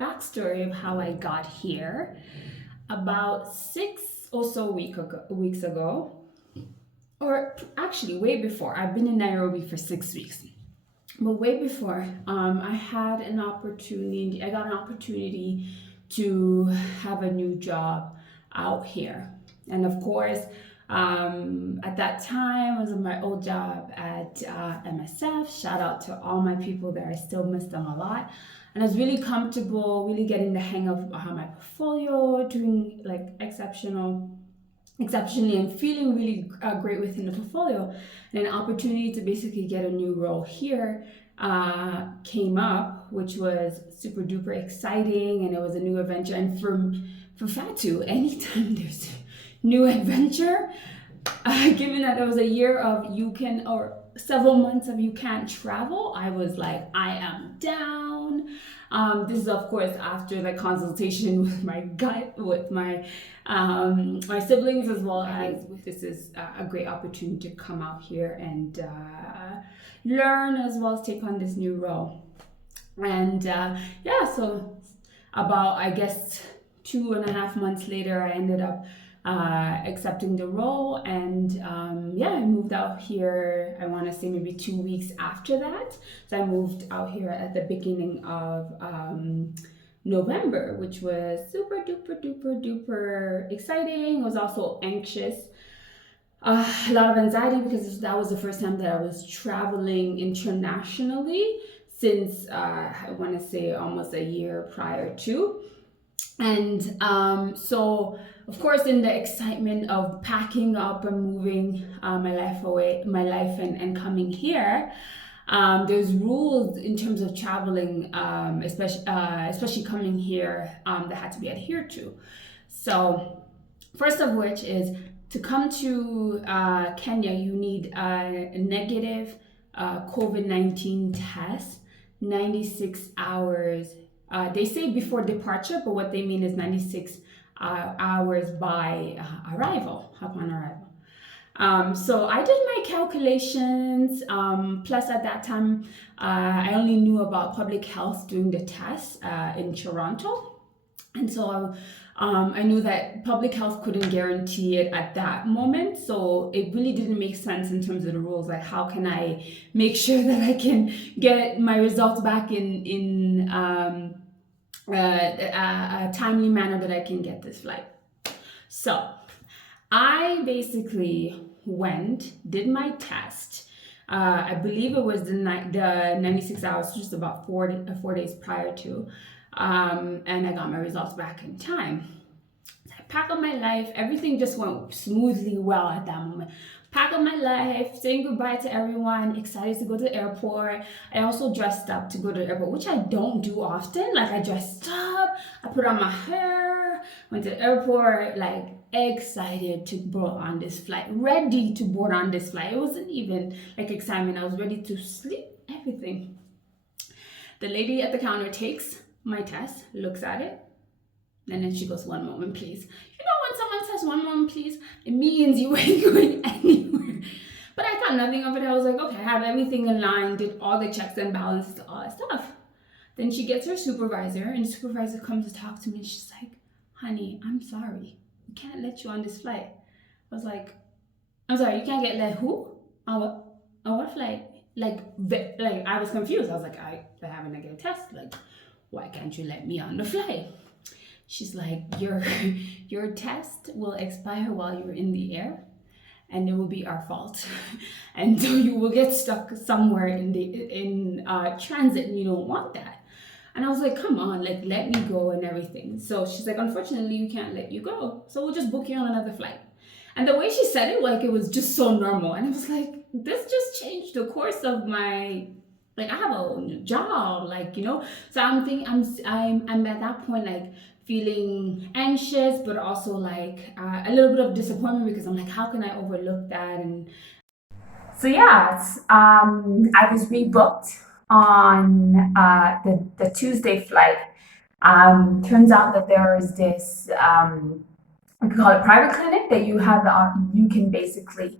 backstory of how I got here. About six or so weeks ago, or actually way before, I've been in Nairobi for 6 weeks. But way before, I got an opportunity to have a new job out here. And of course, at that time, I was in my old job at MSF. Shout out to all my people there. I still miss them a lot. And I was really comfortable, really getting the hang of my portfolio, doing like exceptionally and feeling really great within the portfolio. And an opportunity to basically get a new role here came up, which was super duper exciting, and it was a new adventure. And for Fatu, anytime there's a new adventure, given that there was a year of or several months of you can't travel, I was like, I am down. This is of course after the consultation with my gut, with my siblings, as well as this is a great opportunity to come out here and learn, as well as take on this new role. And so about, I guess, 2.5 months later, I ended up accepting the role, and I moved out here. I want to say maybe 2 weeks after that. So I moved out here at the beginning of November, which was super duper duper duper exciting. I was also anxious. A lot of anxiety because that was the first time that I was traveling internationally since I want to say almost a year prior to. And so, of course, in the excitement of packing up and moving my life and coming here, there's rules in terms of traveling, especially coming here, that had to be adhered to. So, first of which is to come to Kenya, you need a negative COVID-19 test, 96 hours. They say before departure, but what they mean is 96 hours by upon arrival. So I did my calculations. Plus, at that time, I only knew about public health doing the test in Toronto. And so I knew that public health couldn't guarantee it at that moment. So it really didn't make sense in terms of the rules. Like, how can I make sure that I can get my results back in a timely manner that I can get this flight? So I basically did my test. I believe it was the 96 hours, just about 4 days prior to. And I got my results back in time. So I pack up my life. Everything just went smoothly well at that moment. Pack up my life, saying goodbye to everyone, excited to go to the airport. I also dressed up to go to the airport, which I don't do often. Like, I dressed up, I put on my hair, went to the airport, like excited to board on this flight, ready to board on this flight. It wasn't even like excitement. I was ready to sleep, everything. The lady at the counter takes my test, looks at it, and then she goes, "1 moment, please." You know, when someone says 1 moment, please, it means you ain't going anywhere. But I thought nothing of it. I was like, okay, I have everything in line, did all the checks and balances, all that stuff. Then she gets her supervisor, and the supervisor comes to talk to me, and she's like, "Honey, I'm sorry. We can't let you on this flight." I was like, "I'm sorry, you can't get let who? On what flight?" Like I was confused. I was like, I have a negative test. Like, why can't you let me on the flight? She's like, your test will expire while you're in the air, and it will be our fault. And so you will get stuck somewhere in transit, and you don't want that. And I was like, come on, like, let me go and everything. So she's like, unfortunately, we can't let you go. So we'll just book you on another flight. And the way she said it, like, it was just so normal. And I was like, this just changed the course of my, like, I have a job, like, you know. So I'm thinking, I'm at that point, like, feeling anxious, but also like a little bit of disappointment, because I'm like, how can I overlook that? And so I was rebooked on the Tuesday flight. Turns out that there is this we call it private clinic that you can basically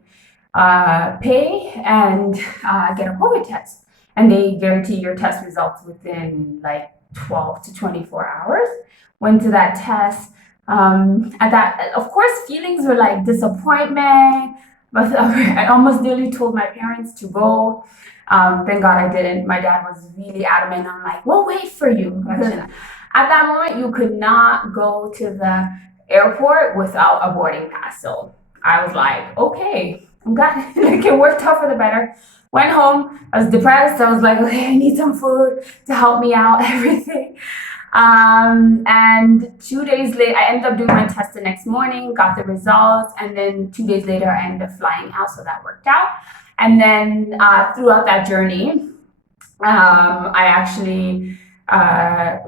pay and get a COVID test, and they guarantee your test results within like 12 to 24 hours. Went to that test. At that, of course, feelings were like disappointment, but I almost nearly told my parents to go. Thank God I didn't. My dad was really adamant. I'm like, we'll wait for you. Because at that moment, you could not go to the airport without a boarding pass. So I was like, okay, I'm glad it worked out for the better. Went home. I was depressed. I was like, okay, I need some food to help me out, everything. And 2 days later, I ended up doing my test the next morning, got the results, and then 2 days later, I ended up flying out, so that worked out. And then throughout that journey, I actually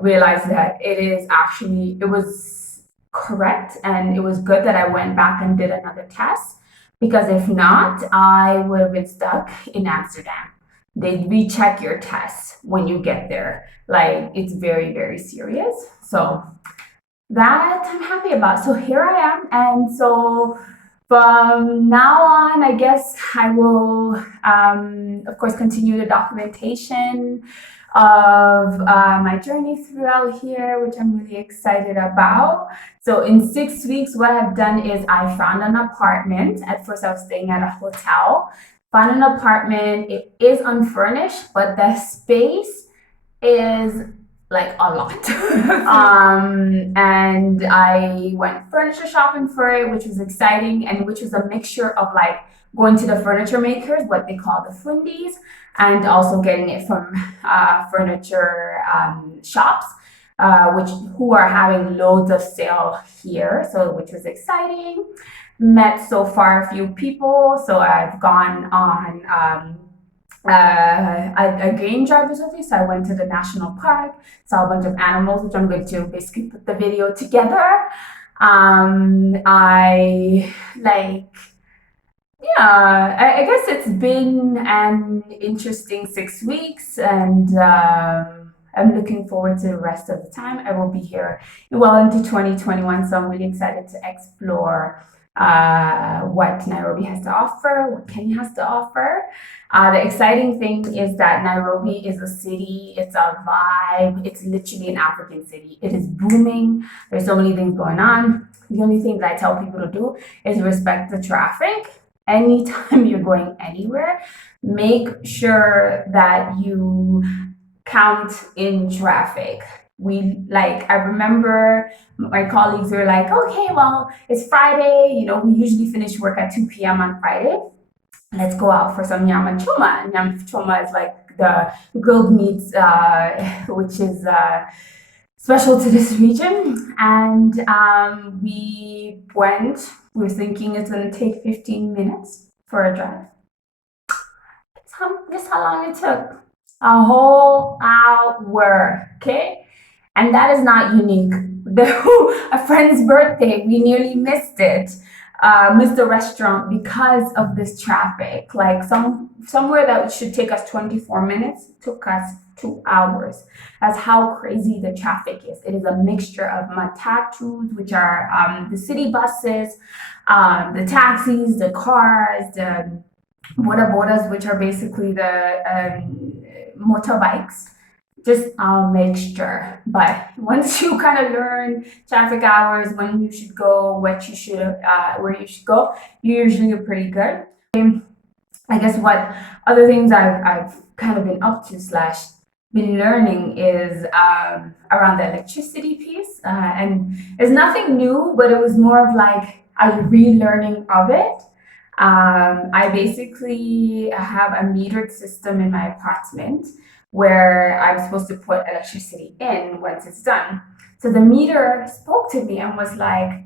realized that it was correct, and it was good that I went back and did another test, because if not, I would have been stuck in Amsterdam. They recheck your tests when you get there. Like, it's very, very serious. So that I'm happy about. So here I am. And so from now on, I guess I will, of course, continue the documentation of my journey throughout here, which I'm really excited about. So in 6 weeks, what I've done is I found an apartment. At first, I was staying at a hotel. Found an apartment. It is unfurnished, but the space is like a lot. And I went furniture shopping for it, which was exciting, and which was a mixture of like going to the furniture makers, what they call the fundies, and also getting it from furniture shops, who are having loads of sale here. So which was exciting. Met so far a few people. So I've gone on a game driver's with me. So I went to the national park, saw a bunch of animals, which I'm going to basically put the video together. I like, yeah, I guess it's been an interesting 6 weeks, and I'm looking forward to the rest of the time. I will be here well into 2021, so I'm really excited to explore what Nairobi has to offer, what Kenya has to offer. The exciting thing is that Nairobi is a city, it's a vibe, it's literally an African city. It is booming, there's so many things going on. The only thing that I tell people to do is respect the traffic. Anytime you're going anywhere, make sure that you count in traffic. I remember my colleagues were like, okay, well, it's Friday, we usually finish work at 2 p.m. on Friday. Let's go out for some nyama choma. Nyama choma is like the grilled meats, which is special to this region. And we were thinking it's going to take 15 minutes for a drive. Guess how long it took? A whole hour, okay? And that is not unique. A friend's birthday, we nearly missed it. Missed the restaurant because of this traffic. Like somewhere that should take us 24 minutes took us 2 hours. That's how crazy the traffic is. It is a mixture of matatus, which are the city buses, the taxis, the cars, the boda, which are basically the motorbikes. Just a mixture. But once you kind of learn traffic hours, when you should go, where you should go, you're usually pretty good. I guess what other things I've kind of been up to / been learning is around the electricity piece. And it's nothing new, but it was more of like a relearning of it. I basically have a metered system in my apartment where I'm supposed to put electricity in once it's done. So the meter spoke to me and was like,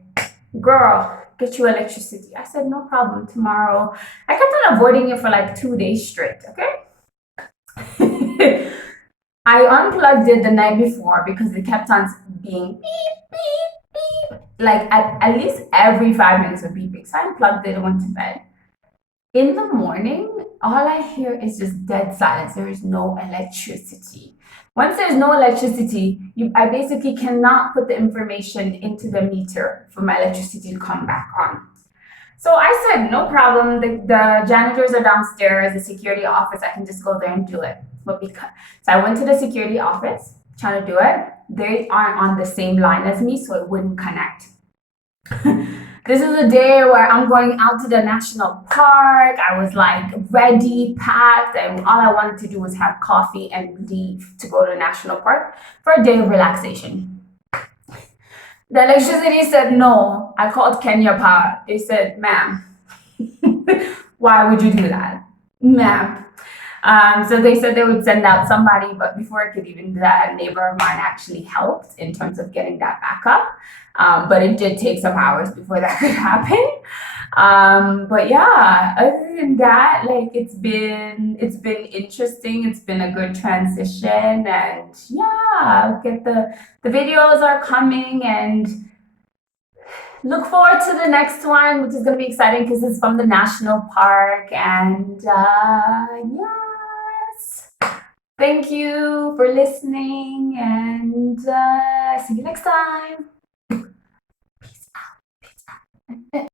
girl, get you electricity. I said, no problem, tomorrow. I kept on avoiding it for like 2 days straight, okay? I unplugged it the night before because it kept on being beep, beep, beep. Like at least every 5 minutes of beeping. So I unplugged it and went to bed. In the morning, all I hear is just dead silence. There is no electricity. Once there's no electricity, I basically cannot put the information into the meter for my electricity to come back on. So I said, no problem. The janitors are downstairs, the security office, I can just go there and do it. So I went to the security office. trying to do it, they aren't on the same line as me, so it wouldn't connect. This is a day where I'm going out to the national park. I was like ready, packed, and all I wanted to do was have coffee and leave to go to the national park for a day of relaxation. The electricity said no. I called Kenya Power. They said, ma'am, why would you do that? Ma'am. So they said they would send out somebody, but before I could even do that, a neighbor of mine actually helped in terms of getting that back up. But it did take some hours before that could happen. But yeah, other than that, like it's been interesting. It's been a good transition, and yeah, get the videos are coming, and look forward to the next one, which is going to be exciting because it's from the national park. And yes, thank you for listening, and see you next time. Peace out.